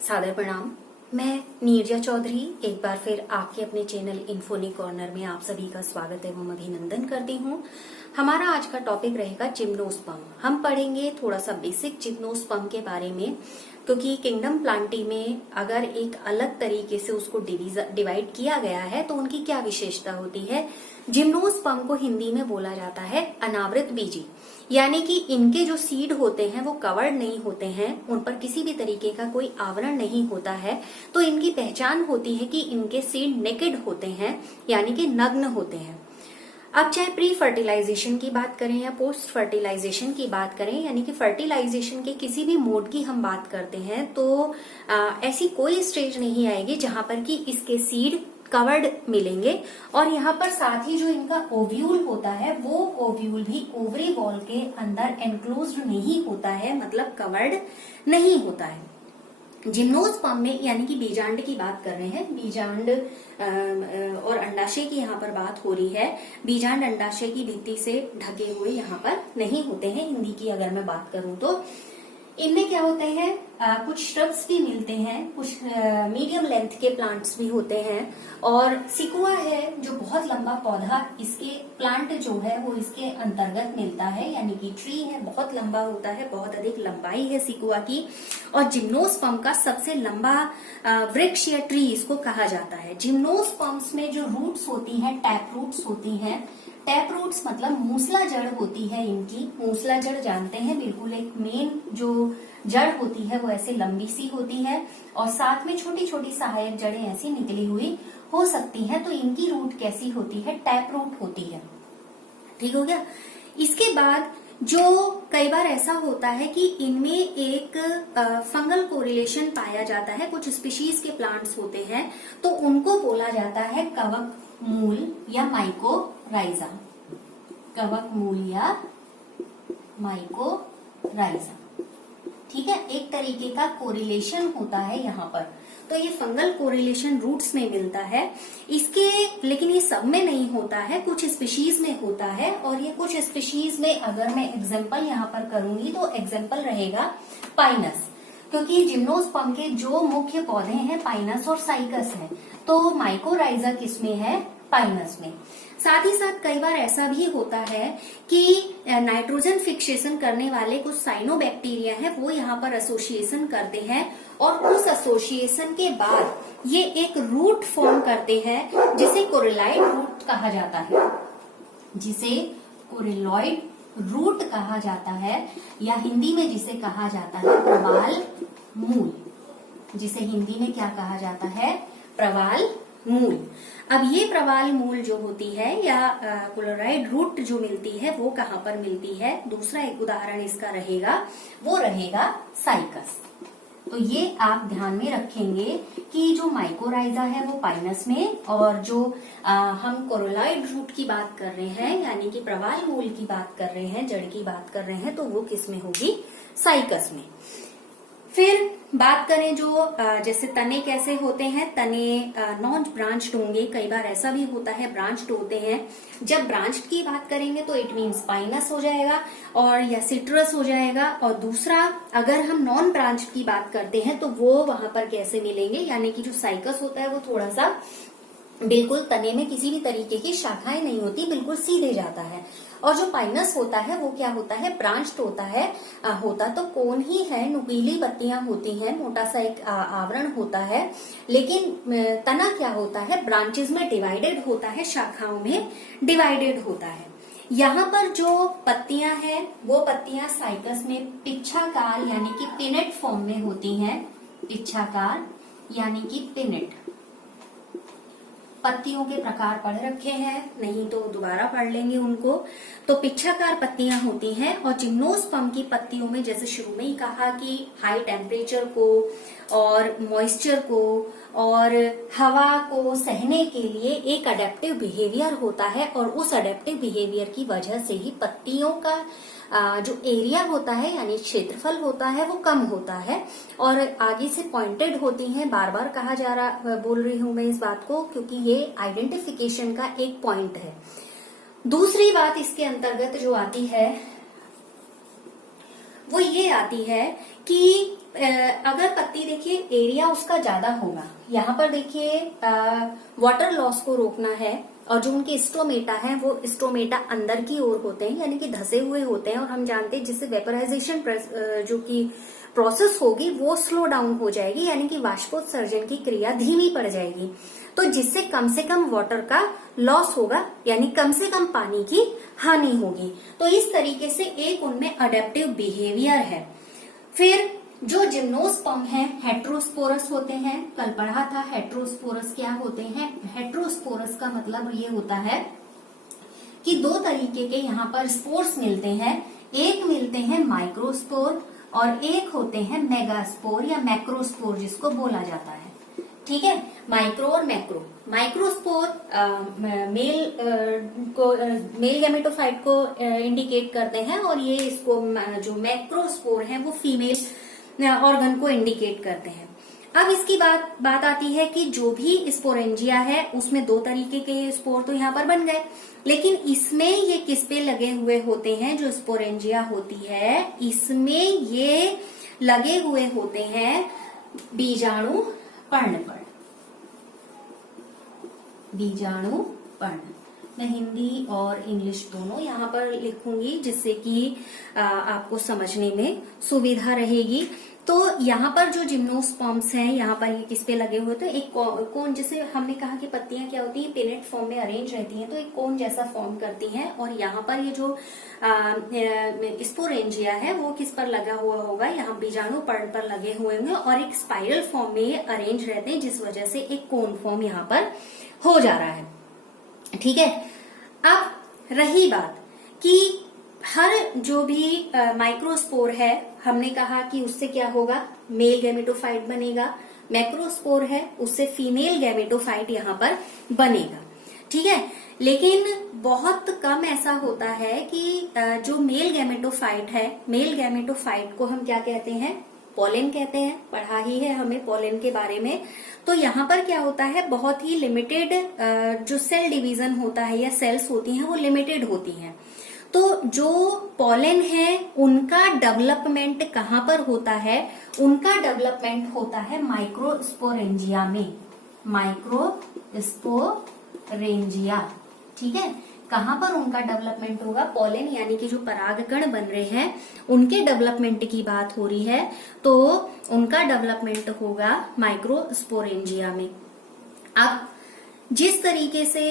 सादर प्रणाम। मैं नीरजा चौधरी एक बार फिर आपके अपने चैनल इन्फोनी कॉर्नर में आप सभी का स्वागत एवं अभिनंदन करती हूँ। हमारा आज का टॉपिक रहेगा जिम्नोस्पर्म। हम पढ़ेंगे थोड़ा सा बेसिक जिम्नोस्पर्म के बारे में, क्योंकि किंगडम प्लांटी में अगर एक अलग तरीके से उसको डिवाइड किया गया है तो उनकी क्या विशेषता होती है। जिम्नोस्पर्म को हिंदी में बोला जाता है अनावृत बीजी, यानी कि इनके जो सीड होते हैं वो कवर्ड नहीं होते हैं, उन पर किसी भी तरीके का कोई आवरण नहीं होता है। तो इनकी पहचान होती है कि इनके सीड नेकेड होते हैं, यानी कि नग्न होते हैं। अब चाहे प्री फर्टिलाइजेशन की बात करें या पोस्ट फर्टिलाइजेशन की बात करें, यानी कि फर्टिलाइजेशन के किसी भी मोड की हम बात करते हैं, तो ऐसी कोई स्टेज नहीं आएगी जहां पर कि इसके सीड कवर्ड मिलेंगे। और यहाँ पर साथ ही जो इनका ओव्यूल होता है वो ओव्यूल भी ओवरी वॉल के अंदर एनक्लोज्ड नहीं होता है, मतलब कवर्ड नहीं होता है। जिम्नोस्पर्म में यानी कि बीजांड की बात कर रहे हैं, बीजांड और अंडाशय की यहाँ पर बात हो रही है। बीजांड अंडाशय की भित्ति से ढके हुए यहाँ पर नहीं होते हैं। हिंदी की अगर मैं बात करूं तो इनमें क्या होते हैं, कुछ श्रब्स भी मिलते हैं, कुछ मीडियम लेंथ के प्लांट्स भी होते हैं, और सिकुआ है जो बहुत लंबा पौधा इसके प्लांट जो है वो इसके अंतर्गत मिलता है, यानी कि ट्री है, बहुत लंबा होता है, बहुत अधिक लंबाई है सिकुआ की। और जिम्नोस्पर्म का सबसे लंबा वृक्ष या ट्री इसको कहा जाता है। जिम्नोस्पर्म्स में जो रूट्स होती हैं टैप रूट्स होती हैं। टैप रूट्स मतलब मूसला जड़ होती है इनकी। मूसला जड़ जानते हैं, बिल्कुल एक मेन जो जड़ होती है वो ऐसे लंबी सी होती है, और साथ में छोटी छोटी सहायक जड़ें ऐसी निकली हुई हो सकती हैं। तो इनकी रूट कैसी होती है, टैप रूट होती है। ठीक हो गया। इसके बाद जो कई बार ऐसा होता है कि इनमें एक फंगल कोरिलेशन पाया जाता है। कुछ स्पीशीज के प्लांट्स होते हैं तो उनको बोला जाता है कवक मूल या माइकोराइजा। कवक मूल या माइकोराइजा, ठीक है, एक तरीके का कोरिलेशन होता है यहाँ पर। तो ये फंगल कोरिलेशन रूट्स में मिलता है इसके, लेकिन ये सब में नहीं होता है, कुछ स्पीशीज में होता है। और ये कुछ स्पीशीज में अगर मैं एग्जांपल यहाँ पर करूंगी तो एग्जांपल रहेगा पाइनस, क्योंकि जिम्नोस्पर्म के जो मुख्य पौधे हैं पाइनस और साइकस है, तो माइकोराइजा किसमें है, पाइनस में। साथ ही साथ कई बार ऐसा भी होता है कि नाइट्रोजन फिक्सेशन करने वाले कुछ साइनोबैक्टीरिया है, वो यहाँ पर एसोसिएशन करते हैं, और उस एसोसिएशन के बाद ये एक रूट फॉर्म करते हैं जिसे कोरिलॉइड रूट कहा जाता है, जिसे कोरिलॉइड रूट कहा जाता है, या हिंदी में जिसे कहा जाता है प्रवाल मूल। जिसे हिंदी में क्या कहा जाता है, प्रवाल मूल। अब ये प्रवाल मूल जो होती है या कोरिलॉइड रूट जो मिलती है वो कहाँ पर मिलती है, दूसरा एक उदाहरण इसका रहेगा, वो रहेगा साइकस। तो ये आप ध्यान में रखेंगे कि जो माइकोराइजा है वो पाइनस में, और जो हम कोरिलॉइड रूट की बात कर रहे हैं यानी कि प्रवाल मूल की बात कर रहे हैं, जड़ की बात कर रहे हैं, तो वो किस में होगी, साइकस में। फिर बात करें जो जैसे तने कैसे होते हैं, तने नॉन ब्रांच्ड होंगे, कई बार ऐसा भी होता है ब्रांच्ड होते हैं। जब ब्रांच्ड की बात करेंगे तो इट मीन्स पाइनस हो जाएगा और या सिट्रस हो जाएगा। और दूसरा अगर हम नॉन ब्रांच्ड की बात करते हैं तो वो वहां पर कैसे मिलेंगे, यानी कि जो साइकस होता है वो थोड़ा सा बिल्कुल तने में किसी भी तरीके की शाखाएं नहीं होती, बिल्कुल सीधे जाता है। और जो पाइनस होता है वो क्या होता है, ब्रांच्ड होता है। होता तो कोन ही है, नुकीली पत्तियां होती हैं, मोटा सा एक आवरण होता है, लेकिन तना क्या होता है, ब्रांचेस में डिवाइडेड होता है, शाखाओं में डिवाइडेड होता है। यहाँ पर जो पत्तियां हैं वो पत्तियां साइकस में पिच्छाकार यानी कि पिनेट फॉर्म में होती हैं। पिच्छाकार यानी कि पिनेट। पत्तियों के प्रकार पढ़ रखे हैं, नहीं तो दोबारा पढ़ लेंगे उनको। तो पिच्छाकार पत्तियां होती हैं, और जिम्नोस्पर्म की पत्तियों में जैसे शुरू में ही कहा कि हाई टेम्परेचर को और मॉइस्चर को और हवा को सहने के लिए एक अडेप्टिव बिहेवियर होता है, और उस अडेप्टिव बिहेवियर की वजह से ही पत्तियों का जो एरिया होता है यानी क्षेत्रफल होता है वो कम होता है, और आगे से पॉइंटेड होती हैं। बार बार कहा जा रहा, बोल रही हूं मैं इस बात को, क्योंकि ये आइडेंटिफिकेशन का एक पॉइंट है। दूसरी बात इसके अंतर्गत जो आती है वो ये आती है कि अगर पत्ती देखिए एरिया उसका ज्यादा होगा, यहाँ पर देखिए वाटर लॉस को रोकना है, और जो उनके स्टोमेटा है वो स्टोमेटा अंदर की ओर होते हैं, यानी कि धसे हुए होते हैं, और हम जानते हैं जिससे वेपराइजेशन जो कि प्रोसेस होगी वो स्लो डाउन हो जाएगी, यानी कि वाष्पोत्सर्जन की क्रिया धीमी पड़ जाएगी, तो जिससे कम से कम वाटर का लॉस होगा, यानी कम से कम पानी की हानि होगी। तो इस तरीके से एक उनमें अडेप्टिव बिहेवियर है। फिर जो जिम्नोस्पर्म है हेट्रोस्पोरस होते हैं, कल पढ़ा था हेट्रोस्पोरस क्या होते हैं। हेट्रोस्पोरस का मतलब ये होता है कि दो तरीके के यहाँ पर स्पोर्स मिलते हैं, एक मिलते हैं माइक्रोस्पोर और एक होते हैं मेगास्पोर या मैक्रोस्पोर जिसको बोला जाता है। ठीक है, माइक्रो और मैक्रो। माइक्रोस्पोर मेल गैमेटोफाइट को इंडिकेट करते हैं, और ये इसको जो मैक्रोस्पोर है वो फीमेल ऑर्गन को इंडिकेट करते हैं। अब इसकी बात आती है कि जो भी स्पोरेंजिया है उसमें दो तरीके के स्पोर तो यहाँ पर बन गए, लेकिन इसमें ये किस पे लगे हुए होते हैं, जो स्पोरेंजिया होती है इसमें ये लगे हुए होते हैं बीजाणु पर्ण पर। बीजाणु पर्ण, मैं हिंदी और इंग्लिश दोनों यहाँ पर लिखूंगी जिससे कि आपको समझने में सुविधा रहेगी। तो यहाँ पर जो जिम्नोस्पर्म्स हैं यहाँ पर ये किस पे लगे हुए, तो एक कोन, जैसे हमने कहा कि पत्तियां क्या होती हैं पिनेट फॉर्म में अरेंज रहती हैं, तो एक कोन जैसा फॉर्म करती हैं, और यहाँ पर ये जो स्पोरेंजिया है वो किस पर लगा हुआ होगा, यहाँ बीजाणु पर्ण पर लगे हुए होंगे, और एक स्पाइरल फॉर्म में ये अरेंज रहते हैं, जिस वजह से एक कोन फॉर्म यहाँ पर हो जा रहा है। ठीक है, अब रही बात कि हर जो भी माइक्रोस्पोर है, हमने कहा कि उससे क्या होगा, मेल गैमेटोफाइट बनेगा, मैक्रोस्पोर है उससे फीमेल गैमेटोफाइट यहाँ पर बनेगा। ठीक है, लेकिन बहुत कम ऐसा होता है कि जो मेल गैमेटोफाइट है, मेल गैमेटोफाइट को हम क्या कहते हैं, पोलन कहते हैं, पढ़ा ही है हमें पोलन के बारे में। तो यहाँ पर क्या होता है, बहुत ही लिमिटेड जो सेल डिवीजन होता है या सेल्स होती हैं वो लिमिटेड होती हैं। तो जो पोलन है उनका डेवलपमेंट कहाँ पर होता है, उनका डेवलपमेंट होता है माइक्रोस्पोरेंजिया में, माइक्रोस्पोरेंजिया। ठीक है, कहाँ पर उनका डेवलपमेंट होगा, पोलन यानी कि जो परागकण बन रहे हैं उनके डेवलपमेंट की बात हो रही है, तो उनका डेवलपमेंट होगा माइक्रोस्पोरेंजिया में। अब जिस तरीके से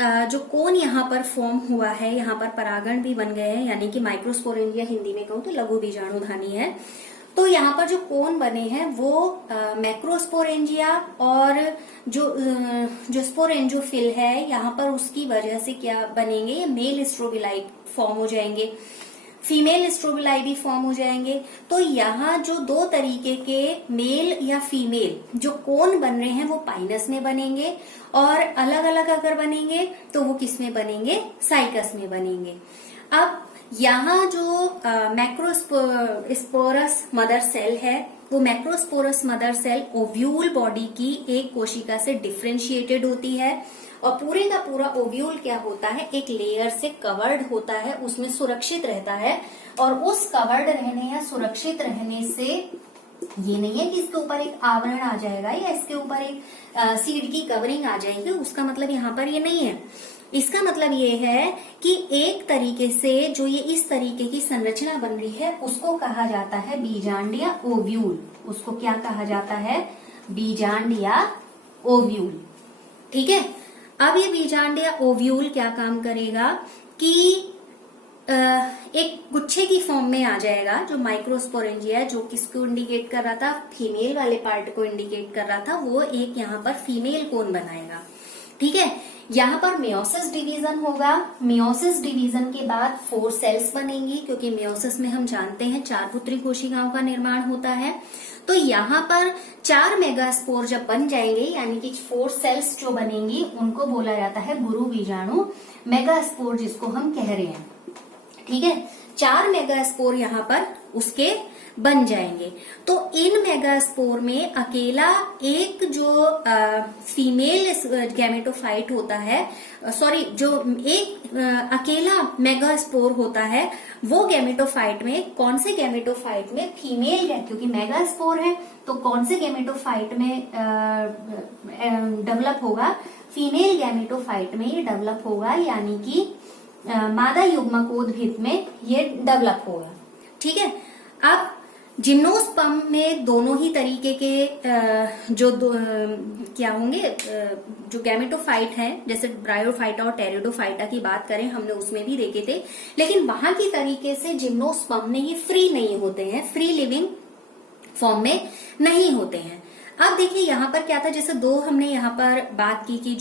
जो कोन यहाँ पर फॉर्म हुआ है, यहाँ पर परागण भी बन गए हैं, यानी कि माइक्रोस्पोरेंजिया हिंदी में कहूँ तो लघु बीजाणुधानी है, तो यहाँ पर जो कोन बने हैं वो मैक्रोस्पोरेंजिया, और जो स्पोरेंजोफिल है यहाँ पर उसकी वजह से क्या बनेंगे, ये मेल स्ट्रोबिलाई फॉर्म हो जाएंगे, फीमेल स्ट्रोबिलाई भी फॉर्म हो जाएंगे। तो यहाँ जो दो तरीके के मेल या फीमेल जो कोन बन रहे हैं वो पाइनस में बनेंगे, और अलग अलग अगर बनेंगे तो वो किस में बनेंगे, साइकस में बनेंगे। अब यहाँ जो मैक्रोस्पोरस मदर सेल है, वो मैक्रोस्पोरस मदर सेल ओव्यूल बॉडी की एक कोशिका से डिफ्रेंशिएटेड होती है, और पूरे का पूरा ओव्यूल क्या होता है, एक लेयर से कवर्ड होता है, उसमें सुरक्षित रहता है, और उस कवर्ड रहने या सुरक्षित रहने से ये नहीं है कि इसके ऊपर एक आवरण आ जाएगा या इसके ऊपर एक सीड की कवरिंग आ जाएगी, उसका मतलब यहाँ पर ये नहीं है। इसका मतलब ये है कि एक तरीके से जो ये इस तरीके की संरचना बन रही है उसको कहा जाता है बीजांड या ओव्यूल। उसको क्या कहा जाता है, बीजांड या ओव्यूल। ठीक है, अब ये बीजांड या ओव्यूल क्या काम करेगा कि एक गुच्छे की फॉर्म में आ जाएगा। जो माइक्रोस्पोरेंजिया जो किसको इंडिकेट कर रहा था, फीमेल वाले पार्ट को इंडिकेट कर रहा था, वो एक यहाँ पर फीमेल कोन बनाएगा। ठीक है, यहाँ पर मियोसिस डिवीजन होगा। मियोसिस डिवीजन के बाद 4 सेल्स बनेंगी, क्योंकि मियोसिस में हम जानते हैं 4 पुत्री कोशिकाओं का निर्माण होता है। तो यहाँ पर 4 मेगास्पोर जब बन जाएंगे, यानी कि 4 सेल्स जो बनेंगी उनको बोला जाता है गुरु बीजाणु मेगास्पोर, जिसको हम कह रहे हैं। ठीक है, 4 मेगास्पोर यहाँ पर उसके बन जाएंगे। तो इन मेगास्पोर में अकेला एक जो फीमेल गैमेटोफाइट होता है, सॉरी, जो एक अकेला मेगास्पोर होता है, वो गैमेटोफाइट में, कौन से गैमेटोफाइट में फीमेल है, क्योंकि मेगास्पोर है तो कौन से गैमेटोफाइट में डेवलप होगा, फीमेल गैमेटोफाइट में ये डेवलप होगा, यानी कि मादा युग्मकोद्भिद में ये डेवलप होगा। ठीक है। अब जिम्नोस्पर्म में दोनों ही तरीके के क्या होंगे, जो गैमेटोफाइट हैं, जैसे ब्रायोफाइटा और टेरिडोफाइटा की बात करें, हमने उसमें भी देखे थे, लेकिन वहां की तरीके से जिम्नोस्पर्म में ही फ्री नहीं होते हैं, फ्री लिविंग फॉर्म में नहीं होते हैं। अब देखिए यहाँ पर क्या था, जैसे दो हमने यहाँ पर बात की कि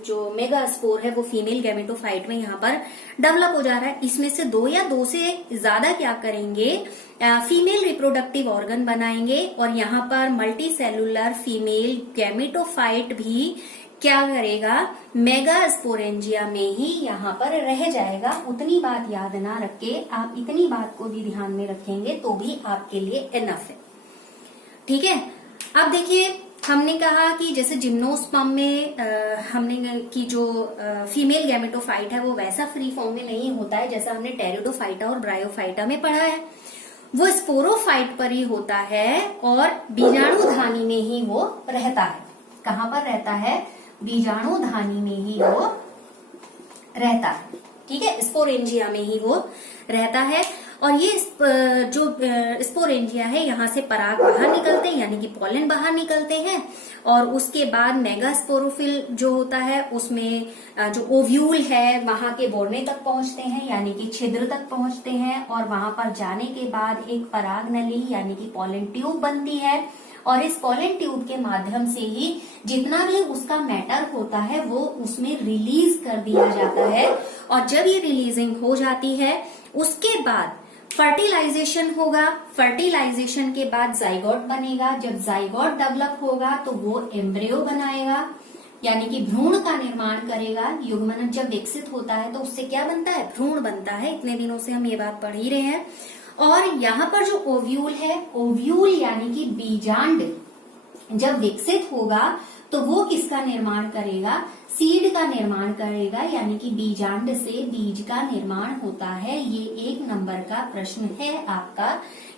जो मेगास्पोर है वो फीमेल गैमेटोफाइट में यहाँ पर डेवलप हो जा रहा है, इसमें से दो या दो से ज्यादा क्या करेंगे, फीमेल रिप्रोडक्टिव ऑर्गन बनाएंगे, और यहाँ पर मल्टी सेलुलर फीमेल गैमेटोफाइट भी क्या करेगा, मेगास्पोरेंजिया में ही यहाँ पर रह जाएगा। उतनी बात याद ना रख के आप इतनी बात को भी ध्यान में रखेंगे तो भी आपके लिए इनफ है। ठीक है। अब देखिए हमने कहा कि जैसे जिम्नोस्पर्म में हमने की जो फीमेल गैमेटोफाइट है वो वैसा फ्री फॉर्म में नहीं होता है जैसा हमने टेरिडोफाइटा और ब्रायोफाइटा में पढ़ा है, वो स्पोरोफाइट पर ही होता है और बीजाणुधानी में ही वो रहता है। कहाँ पर रहता है, बीजाणुधानी में ही वो रहता है। ठीक है, स्पोरेंजिया में ही वो रहता है। और ये जो स्पोरेंजिया है, यहाँ से पराग बाहर निकलते हैं, यानी कि पॉलन बाहर निकलते हैं, और उसके बाद मेगास्पोरोफिल जो होता है उसमें जो ओव्यूल है वहां के बोर्ने तक पहुंचते हैं, यानी कि छिद्र तक पहुंचते हैं, और वहां पर जाने के बाद एक पराग नली यानी कि पॉलन ट्यूब बनती है, और इस पॉलन ट्यूब के माध्यम से ही जितना भी उसका मैटर होता है वो उसमें रिलीज कर दिया जाता है। और जब ये रिलीजिंग हो जाती है उसके बाद फर्टिलाइजेशन होगा, फर्टिलाइजेशन के बाद जाइगोट बनेगा, जब जाइगोट डेवलप होगा तो वो एम्ब्रियो बनाएगा, यानी कि भ्रूण का निर्माण करेगा। युग्मनज जब विकसित होता है तो उससे क्या बनता है, भ्रूण बनता है। इतने दिनों से हम ये बात पढ़ ही रहे हैं। और यहाँ पर जो ओव्यूल है, ओव्यूल यानी कि बीजांड जब विकसित होगा तो वो किसका निर्माण करेगा, सीड का निर्माण करेगा, यानी कि बीजांड से बीज का निर्माण होता है। ये 1 नंबर का प्रश्न है आपका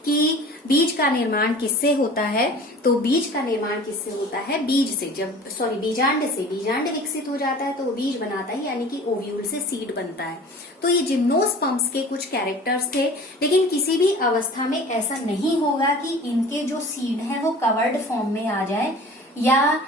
कि बीज का निर्माण किससे होता है, तो बीज का निर्माण किससे होता है, बीज से, जब बीजांड से, बीजांड विकसित हो जाता है तो वो बीज बनाता है, यानी कि ओव्यूल से सीड बनता है। तो ये जिम्नोस्पर्म्स के कुछ कैरेक्टर्स थे, लेकिन किसी भी अवस्था में ऐसा नहीं होगा कि इनके जो सीड है वो कवर्ड फॉर्म में आ जाए, या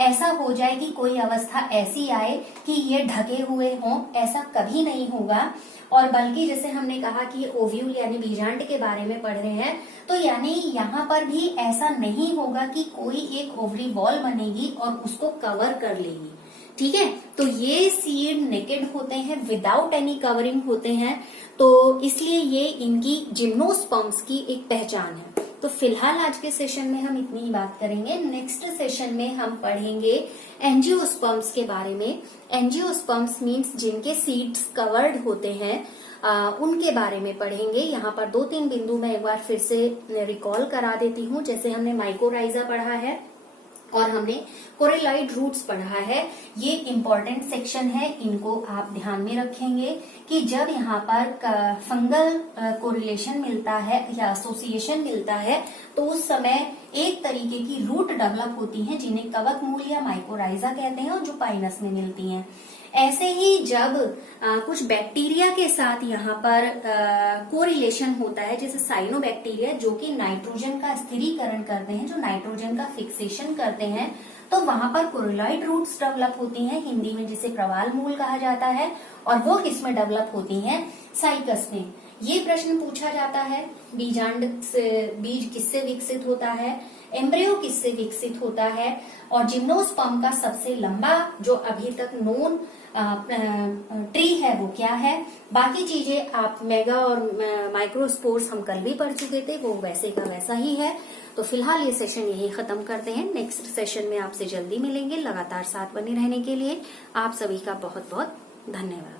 ऐसा हो जाए कि कोई अवस्था ऐसी आए कि ये ढके हुए हों, ऐसा कभी नहीं होगा। और बल्कि जैसे हमने कहा कि ओव्यूल यानी बीजांड के बारे में पढ़ रहे हैं, तो यानी यहाँ पर भी ऐसा नहीं होगा कि कोई एक ओवरी वॉल बनेगी और उसको कवर कर लेगी। ठीक है, तो ये सीड नेकेड होते हैं, विदाउट एनी कवरिंग होते हैं, तो इसलिए ये इनकी जिम्नोस्पर्म्स की एक पहचान है। तो फिलहाल आज के सेशन में हम इतनी ही बात करेंगे। नेक्स्ट सेशन में हम पढ़ेंगे एंजियोस्पर्म्स के बारे में। एंजियोस्पर्म्स मीन्स जिनके सीड्स कवर्ड होते हैं, उनके बारे में पढ़ेंगे। यहाँ पर 2-3 बिंदु मैं एक बार फिर से रिकॉल करा देती हूँ। जैसे हमने माइकोराइजा पढ़ा है और हमने कोरेलॉइड रूट्स पढ़ा है। ये इम्पोर्टेंट सेक्शन है, इनको आप ध्यान में रखेंगे कि जब यहाँ पर फंगल कोरिलेशन मिलता है या एसोसिएशन मिलता है तो उस समय एक तरीके की रूट डेवलप होती हैं जिन्हें कवक मूल या माइकोराइजा कहते हैं और जो पाइनस में मिलती हैं। ऐसे ही जब कुछ बैक्टीरिया के साथ यहाँ पर कोरिलेशन होता है, जैसे साइनोबैक्टीरिया जो कि नाइट्रोजन का स्थिरीकरण करते हैं, जो नाइट्रोजन का फिक्सेशन करते हैं, तो वहां पर कोरिलॉइड रूट्स डेवलप होती हैं, हिंदी में जिसे प्रवाल मूल कहा जाता है, और वो किसमें डेवलप होती हैं, साइकस में। ये प्रश्न पूछा जाता है, बीजांड से बीज किससे विकसित होता है, एम्ब्रियो किससे विकसित होता है, और जिम्नोस्पर्म का सबसे लंबा जो अभी तक नोन ट्री है वो क्या है। बाकी चीजें आप मेगा और माइक्रोस्पोर्स हम कल भी पढ़ चुके थे, वो वैसे का वैसा ही है। तो फिलहाल ये सेशन यही खत्म करते हैं। नेक्स्ट सेशन में आपसे जल्दी मिलेंगे। लगातार साथ बने रहने के लिए आप सभी का बहुत बहुत धन्यवाद।